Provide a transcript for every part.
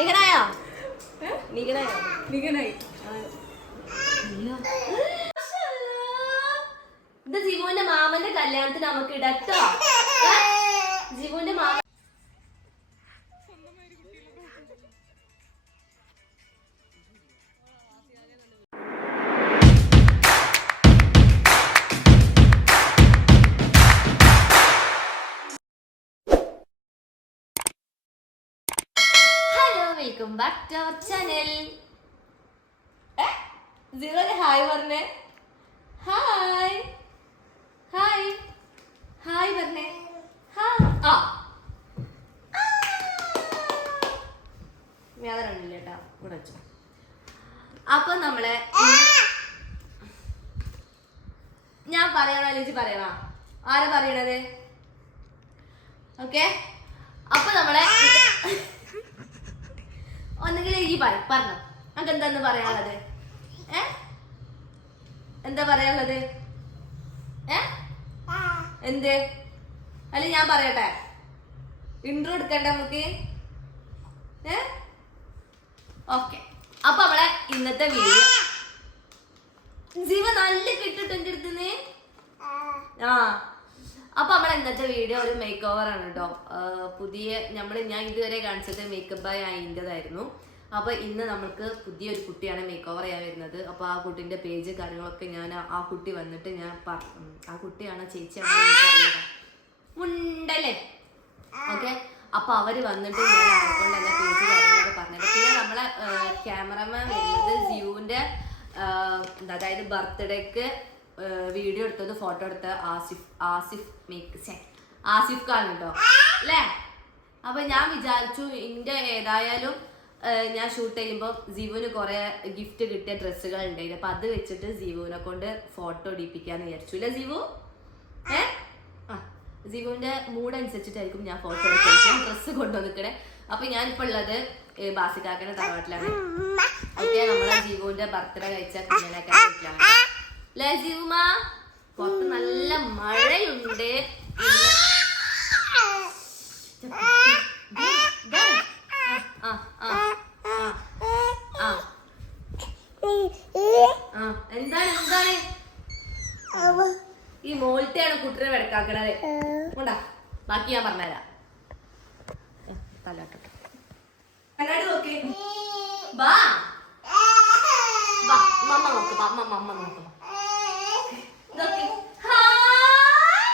നികനായോ നികനായോ നികനായി ഇത് ജീവുവിന്റെ മാമന്റെ കല്യാണത്തിന് നമുക്ക് ഇടട്ടോ ഏ? ജീവുവിന്റെ mama welcome back to our channel zero hi പറഞ്ഞേ. ഹായ്. ഹായ്. ഹായ് പറഞ്ഞേ. ഹായ് ആ. കേട്ടോ ഇവിടെ വെച്ചു. അപ്പൊ നമ്മളെ ഞാൻ പറയണോ അല്ലെങ്കിൽ പറയണോ? ആരാ പറയണത്? ഓക്കെ? അപ്പൊ നമ്മളെ ഒന്നെങ്കിൽ ഈ പറ പറഞ്ഞു. നമുക്ക് എന്താന്ന് പറയാനുള്ളത്? ഏ? എന്താ പറയാനുള്ളത്? ഏ? എന്ത്? അല്ല ഞാൻ പറയട്ടെ. ഇൻട്രോ എടുക്കണ്ട നമുക്ക്? ഏ? ഓക്കെ. അപ്പൊ അവളെ ഇന്നത്തെ വീഡിയോ ജീവ നല്ല കിട്ടിട്ട് എന്റെ അടുത്തുനിന്ന് ആ. അപ്പൊ നമ്മൾ ഇന്നത്തെ വീഡിയോ ഒരു മേക്ക് ഓവർ ആണ് കേട്ടോ പുതിയ നമ്മൾ ഞാൻ ഇതുവരെ കാണിച്ചത് മേക്കപ്പ് ബൈ അതിന്റെതായിരുന്നു അപ്പൊ ഇന്ന് നമുക്ക് പുതിയൊരു കുട്ടിയാണ് മേക്ക് ഓവർ ചെയ്യാൻ വരുന്നത്. അപ്പൊ ആ കുട്ടിന്റെ പേജ് കാര്യങ്ങളൊക്കെ ഞാൻ ആ- കുട്ടി വന്നിട്ട് ഞാൻ ആ കുട്ടിയാണ് ചേച്ചിയാണ് ഉണ്ടല്ലേ ഓക്കെ? അപ്പൊ അവർ വന്നിട്ട് ഞാൻ തന്നെ പേജ് കാര്യങ്ങളൊക്കെ പറഞ്ഞത് പിന്നെ നമ്മളെ ക്യാമറമാൻ വരുന്നത് ജിയുവിന്റെ അതായത് ബർത്ത്ഡേക്ക് വീഡിയോ എടുത്തത് ഫോട്ടോ എടുത്ത ആസിഫ് ആസിഫ് മേക്ക് ആസിഫ് ഖാൻ കേട്ടോ അല്ലേ അപ്പൊ ഞാൻ വിചാരിച്ചു എന്റെ ഏതായാലും ഞാൻ ഷൂട്ട് ചെയ്യുമ്പോൾ ജീവുവിന് കുറെ ഗിഫ്റ്റ് കിട്ടിയ ഡ്രസ്സുകൾ ഉണ്ടായിരുന്നു അപ്പൊ അത് വെച്ചിട്ട് ജീവുവിനെ കൊണ്ട് ഫോട്ടോ ഒടിപ്പിക്കാന്ന് വിചാരിച്ചു. അല്ലെ ജീവു? ഏ? ആ ജീവുവിന്റെ മൂഡ് അനുസരിച്ചിട്ടായിരിക്കും ഞാൻ ഫോട്ടോ എടുക്കാൻ ഡ്രസ്സ് കൊണ്ടുവന്നിക്കണേ. അപ്പൊ ഞാനിപ്പോ ഉള്ളത് ബാസിക്കാക്കന്റെ തറവാട്ടിലാണ്. ഓക്കെ നമ്മളെ ജീവുവിന്റെ ബർത്ത്ഡേ കഴിച്ച കുഞ്ഞിനൊക്കെ വീട്ടിലാണ് ജീവുമ? പുറത്ത് നല്ല മഴയുണ്ട്. എന്താണ് എന്താണ്? ഈ മോളത്തെയാണ് കുട്ടനെ വെടക്കാക്കണത്. കൊണ്ടാ ബാക്കി ഞാൻ പറഞ്ഞുതരാം. തലാട്ടോ കണ്ണാടി നോക്ക്. ബാ. മമ്മ നോക്ക് മമ്മ മമ്മ. ഹായ്.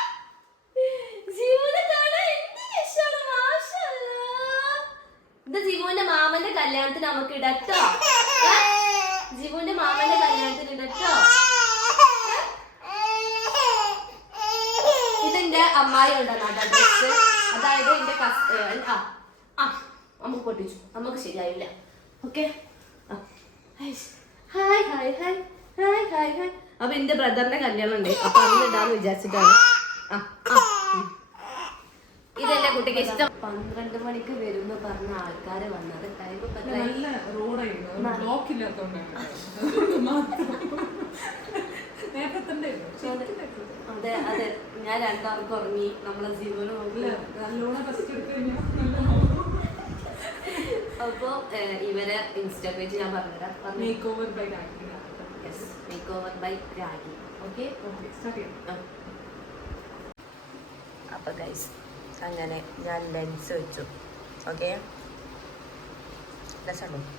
ജീവനെ കാണാൻ എന്ത് രസാണ്, മാഷല്ലാ. ഇത് ജീവുവിന്റെ മാമന്റെ കല്യാണത്തിന് നമുക്ക് ഇടട്ടോ ഏ? ജീവുവിന്റെ മാമന്റെ കല്യാണത്തിന് ഇടട്ടോ ഇതെന്റെ അമ്മായി ഉണ്ടെന്നാണ് ഡ്രസ് അതായത് എന്റെ കസ് ഏ, ആ ആ നമുക്ക് പൊട്ടിച്ചു. നമുക്ക് ശരിയായില്ല. Okay? Hi. Hi hi hi hi hi അപ്പൊ എന്റെ ബ്രദറിന്റെ കല്യാണം ഉണ്ട് അപ്പൊ അന്ന് ഇടാന്ന് വിചാരിച്ചിട്ടാണ്. ആ ആ ഉം. ഇതെന്റെ കുട്ടിക്ക് ഇഷ്ടം. പന്ത്രണ്ട് മണിക്ക് വരും എന്ന് പറഞ്ഞ ആൾക്കാര് വന്നത്. ടൈം? നല്ല റോഡായിരുന്നു ബ്ലോക്ക് ഇല്ലാത്തോണ്ടാണ് അതെ അതെ. ഞാൻ രണ്ടാൾക്ക് ഉറങ്ങി നമ്മളെ ജീവനും ഇല്ല നല്ലോണം ഫസ്റ്റ് എടുത്ത് കഴിഞ്ഞാൽ അപ്പൊ ഏഹ്, ഇവരെ ഇൻസ്റ്റാ പേജ് ഞാൻ പറഞ്ഞുതരാം. പറഞ്ഞു. Make over bye yes make over bye ragi okay അപ്പൊ ഗൈസ് അങ്ങനെ ഞാൻ ലെൻസ് വെച്ചു. ഓക്കെ രസമുണ്ടോ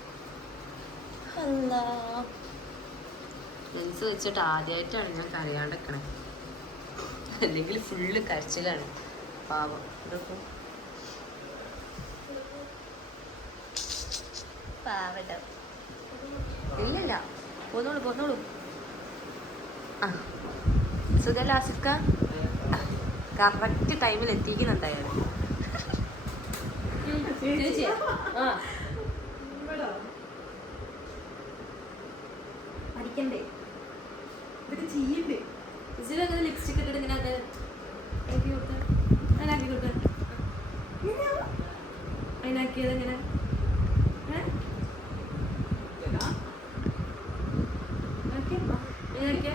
ലെൻസ് വെച്ചിട്ട് ആദ്യമായിട്ടാണ് ഞാൻ കരയാണ്ടിക്കണേ അല്ലെങ്കിൽ ഫുള്ള് കരച്ചിലാണ്. പാവം. പാവട്ടോ ഇല്ലില്ല. പോന്നോളൂ പോന്നോളൂ. ആ. സുഖല്ല ആസിഫ്ക കറക്റ്റ് ടൈമിൽ എത്തിക്കുന്നുണ്ട് അയാൾ പഠിക്കണ്ടേ? ഇതൊക്കെ ചെയ്യണ്ടേ? ഇച്ചിരി അങ്ങനെ ലിപ്സ്റ്റിക് ഇട്ടിട്ട് ഇങ്ങനെ അത് ആക്കി കൊടുക്ക. അങ്ങനെ ആക്കി കൊടുക്ക അതിനാക്കിയത് ആക്കിയ?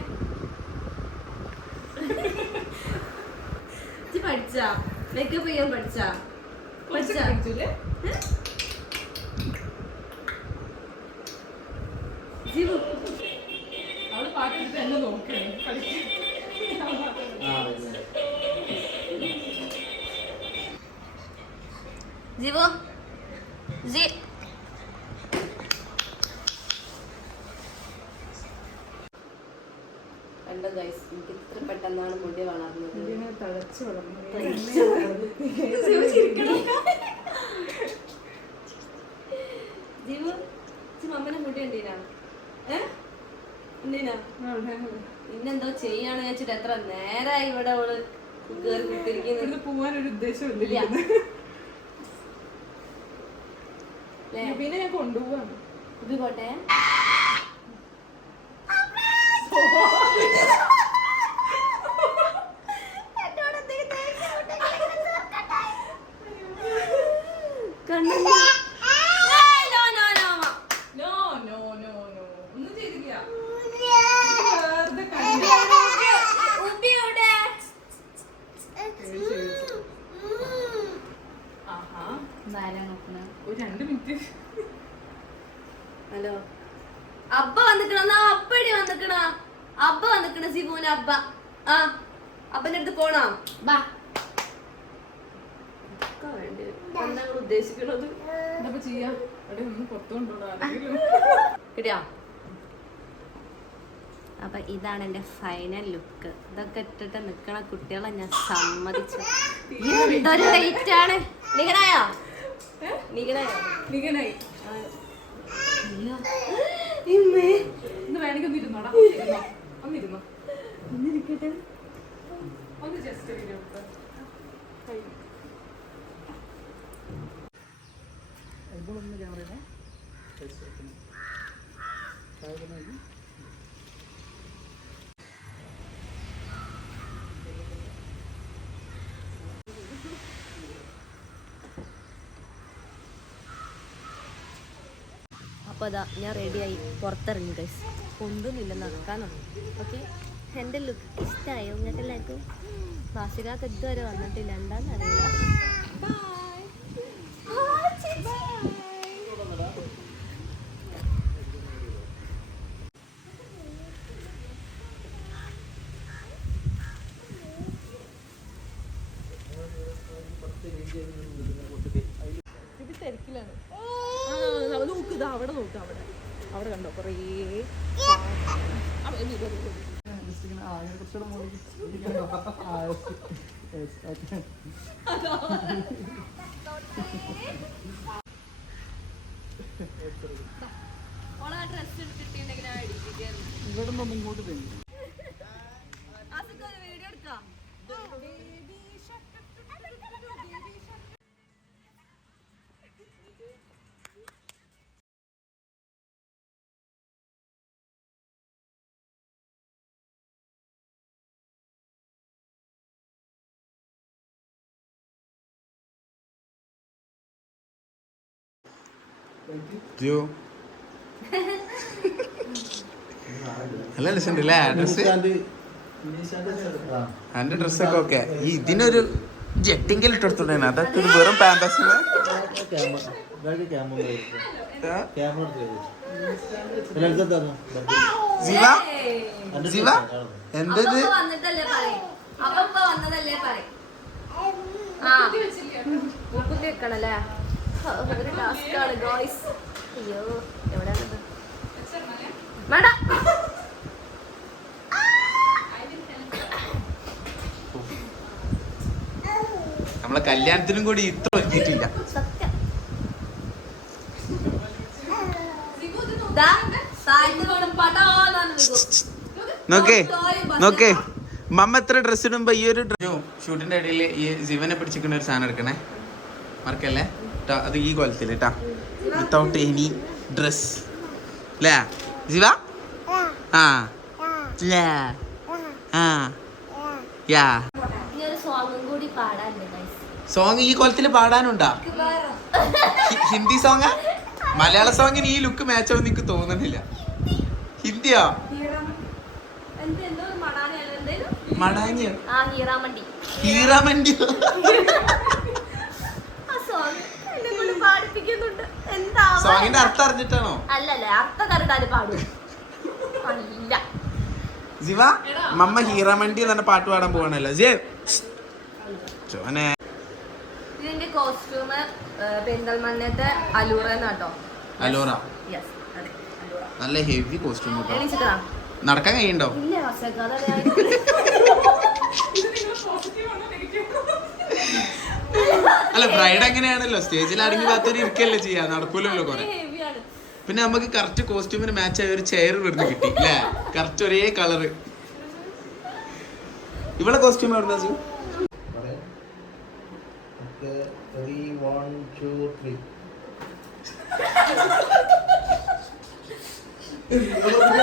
പഠിച്ചാ? മേക്കപ്പ് ചെയ്യാൻ പഠിച്ചാ? പഠിച്ചാ? ജീവു ജി കണ്ടോ ഗൈസ് എനിക്ക് ഇത്ര പെട്ടെന്നാണ് മുടി വളർന്നത്. ഇതിനെ തഴച്ച് വളർന്നു. ജീവു മമ്മനെ മുടി ഉണ്ടീനാ ഏ? ഉണ്ടീനാ ഇന്നെന്തോ ചെയ്യാണ് വെച്ചിട്ട് എത്ര നേരായി ഇവിടെ അവൾ കേറി കുത്തിരിക്കുന്നത് പോവാൻ ഒരു ഉദ്ദേശമില്ല ഇല്ല. ല്ലേ? പിന്നെ ഞാൻ കൊണ്ടുപോവാണ്. ഇത് പോട്ടെ കണ്ണിന് ആ അടുത്ത് പോണോ. എന്താ ഉദ്ദേശിക്കണത്? കിട്ടിയോ? അപ്പൊ ഇതാണ് എന്റെ ഫൈനൽ ലുക്ക് ഇതൊക്കെ ഇട്ടിട്ട് നിക്കണ കുട്ടികളെ ഞാൻ സമ്മതിച്ചു. എന്തൊരു വെയിറ്റ് ആണ്? നികനായോ നികനായോ നികനായി. ഇന്ന് വേണമെങ്കിൽ ഒന്നിരുന്നോടാ ഒന്നിരുന്നോ ഒന്നിരിക്കട്ടെ ഒന്ന് ജസ്റ്റ് വീഡിയോ എടുത്തോ കൈ. അപ്പോൾ അതാ ഞാൻ റെഡിയായി പുറത്തിറങ്ങി ഗൈസ് ഒന്നുമില്ല നടക്കാനാണ് ഓക്കെ എന്റെ ലുക്ക് ഇഷ്ടമായോ നിങ്ങൾക്ക് എല്ലാവർക്കും ഭാഷകാർക്ക് ഇതുവരെ വന്നിട്ടില്ല. ഇത് തിരക്കിലാണ്. നോക്ക് ഇതാ അവിടെ നോക്ക് അവിടെ. അവിടെ കണ്ടോ? കുറേ ഇവിടെ നിന്ന് ഇങ്ങോട്ട് തന്നെ ജിയോ നല്ല രസമുണ്ടല്ലേ? ഡ്രസ് എന്റെ ഡ്രസ്സൊക്കെ ഓക്കെ ഈ ഇതിനൊരു ജെട്ടിങ്കിൽ ഇട്ടെടുത്തുണ്ടായിരുന്നു അതൊക്കെ ഒരു വെറും പാമ്പസ് ശിവ ശിവ എന്തത്? വെക്കണല്ലേ ഒരു ടാസ്കാണ് ഗോയ്സ് അയ്യോ എവിടെയാണ് വേണ്ട. നമ്മളെ കല്യാണത്തിനും കൂടി ഇത്ര ഒരുക്കിയിട്ടില്ല നോക്കേ നോക്കേ മമ്മ എത്ര ഡ്രസ് ഇടുമ്പോ ഈ ഒരു ഷൂട്ടിന്റെ ഇടയിൽ ഈ ജീവനെ പിടിച്ചിരിക്കുന്ന ഒരു സാധനം എടുക്കണേ. മറക്കല്ലേ? അത് ഈ കൊലത്തിൽ കേട്ടാ വിത്തൗട്ട് എനി ഡ്രസ് അല്ലേ ജീവ? ആ. ലേ ആ. യാ. സോങ് ഈ കൊലത്തിൽ പാടാനുണ്ടാ? ഹിന്ദി സോങ്ങാ മലയാള സോങ്ങിന് ഈ ലുക്ക് മാച്ച് ആവും നിനക്ക് തോന്നുന്നില്ല. ഹിന്ദിയോ? എന്ത് എന്തോ ഒരു മടാനിയാണ് എന്തേലും മടാങ്ങിയോ ആ ഹീറാമണ്ടി ഹീറാമണ്ടി ആ സോങ് എന്നെ കൊണ്ട് പാടിപ്പിക്കുന്നുണ്ട് എന്താ സോങ്ങിന്റെ അർത്ഥം അറിഞ്ഞിട്ടാണോ? അല്ലല്ല അർത്ഥം കരുതാൽ പാടും. അല്ല. ജിവ മമ്മ ഹീറമണ്ടി എന്ന് പാട്ട് പാടാൻ പോവാണല്ലോ. ജേ. ചോനെ. ഇതിന്റെ കോസ്റ്റ്യൂം പെരിന്തൽമണ്ണത്തെ അലൂറ എന്നാട്ടോ. അലൂറ? യെസ് അതെ അലൂറ. നല്ല ഹെവി കോസ്റ്റ്യൂം നടക്കാൻ കഴിയണ്ടോ ഇല്ല അല്ല ബ്രൈഡ് എങ്ങനെയാണല്ലോ? സ്റ്റേജിൽ അടങ്ങി ഭാഗത്തൊരു ഇരിക്കല്ലേ ചെയ്യാ? നടക്കൂലല്ലോ കൊറേ. പിന്നെ നമുക്ക് കറക്റ്റ് കോസ്റ്റ്യൂമിന് മാച്ച് ആയ ഒരു ചെയർ ഇവിടുന്ന് കിട്ടി അല്ലേ? കറക്റ്റ് ഒരേ കളറ് ഇവിടെ കോസ്റ്റ്യൂം എവിടുന്നാ ചെയ്യും ത്രീ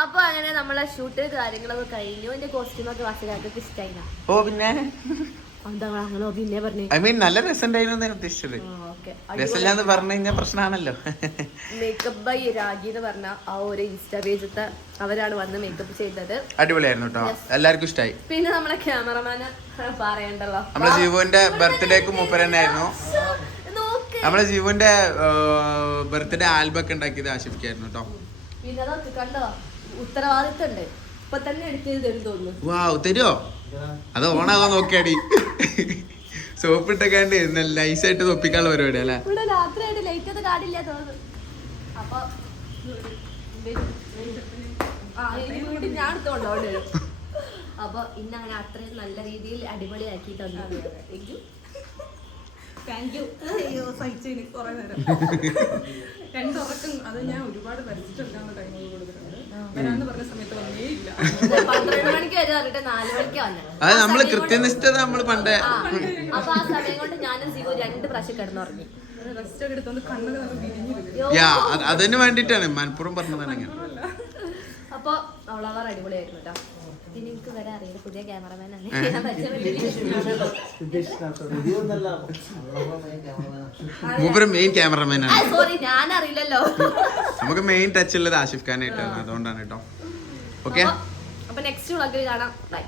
അപ്പൊ അങ്ങനെ നമ്മളെ ഷൂട്ട് കാര്യങ്ങളൊക്കെ കഴിഞ്ഞു. എന്റെ കോസ്റ്റ്യൂം ഒക്കെ വാസികാർക്ക് ഇഷ്ടമായില്ല ഓ പിന്നെ? പിന്നെ പറഞ്ഞു. ഐ മീൻ നല്ല രസമുണ്ടായിരുന്നു ഉദ്ദേശിച്ചത്. രസമില്ലാന്ന് പറഞ്ഞു കഴിഞ്ഞാൽ പ്രശ്നമാണല്ലോ. മേക്കപ്പ് ബൈ രാഗി എന്ന് പറഞ്ഞ ആ ഒരു ഇൻസ്റ്റാ പേജത്തെ അവരാണ് വന്ന് മേക്കപ്പ് ചെയ്തത്. അടിപൊളിയായിരുന്നു കേട്ടോ. എല്ലാവർക്കും ഇഷ്ടമായി പിന്നെ നമ്മളെ ക്യാമറമാന് പറയണ്ടല്ലോ. നമ്മളെ ജീവുവിന്റെ ബർത്ത്ഡേക്ക് മൂപ്പർ തന്നെയായിരുന്നു. നമ്മളെ ജീവുവിന്റെ ബർത്ത്ഡേ ആൽബം ഒക്കെ ഉണ്ടാക്കിയത് ആശിപ്പിക്കായിരുന്നു കേട്ടോ. കണ്ടോ? ഉത്തരവാദിത്തം ഉണ്ട് ഇപ്പൊ തന്നെ എടുത്തത് തരും തോന്നുന്നു. വാവ് തരുമോ അത് ഓണാവാൻ നോക്കിയാടി. സോപ്പ് നല്ല നൈസായിട്ട് തൊപ്പിക്കാനുള്ള പരിപാടി അല്ലേ? ഇവിടെ രാത്രിയായിട്ട് ലൈറ്റ് ഒന്നും കാണില്ല തോന്നുന്നു. അപ്പൊ ആ ഇനി വീണ്ടും ഞാൻ എടുത്തോണ്ടോണ്ട് അപ്പൊ ഇന്നങ്ങനെ അത്രയും നല്ല രീതിയിൽ അടിപൊളിയാക്കി തന്നു താങ്ക് യു അയ്യോ സഹിച്ചതിന് കുറെ നേരം. രണ്ടുറക്കം അത് ഞാൻ ഒരുപാട് പരിചിച്ചെടുക്കാനുള്ള ടൈം കൊടുത്തിട്ടുണ്ട്. വരാന്ന് പറഞ്ഞ സമയത്ത് വന്നേ ഇല്ല. പന്ത്രണ്ട് മണിക്ക് വരെ പറഞ്ഞിട്ട് നാല് മണിക്കാ വന്നത് അത് നമ്മൾ കൃത്യനിഷ്ഠത നമ്മൾ പണ്ടേ. അപ്പൊ ആ സമയം കൊണ്ട് ഞാനും സിഗു രണ്ട് പ്രാവശ്യം കിടന്നുറങ്ങി. അതിന് വേണ്ടിട്ടാണ് മനപ്പുറം പറഞ്ഞതാണ് അപ്പൊ അവളവർ അടിപൊളിയായിരുന്നു കേട്ടോ എനിക്ക് വരെ അറിയില്ല. പുതിയ ക്യാമറമാൻ ആണ് ഞാൻ മൂപ്പര് മെയിൻ ക്യാമറമാനാണ് സോറി ഞാൻ അറിയില്ലല്ലോ നമുക്ക് മെയിൻ ടച്ച് ഉള്ളത് ആഷിഫ് ഖാനായിട്ടാണ് അതുകൊണ്ടാണ് കേട്ടോ. ഓക്കെ അപ്പൊ നെക്സ്റ്റ് വ്ളോഗിൽ കാണാം. ബൈ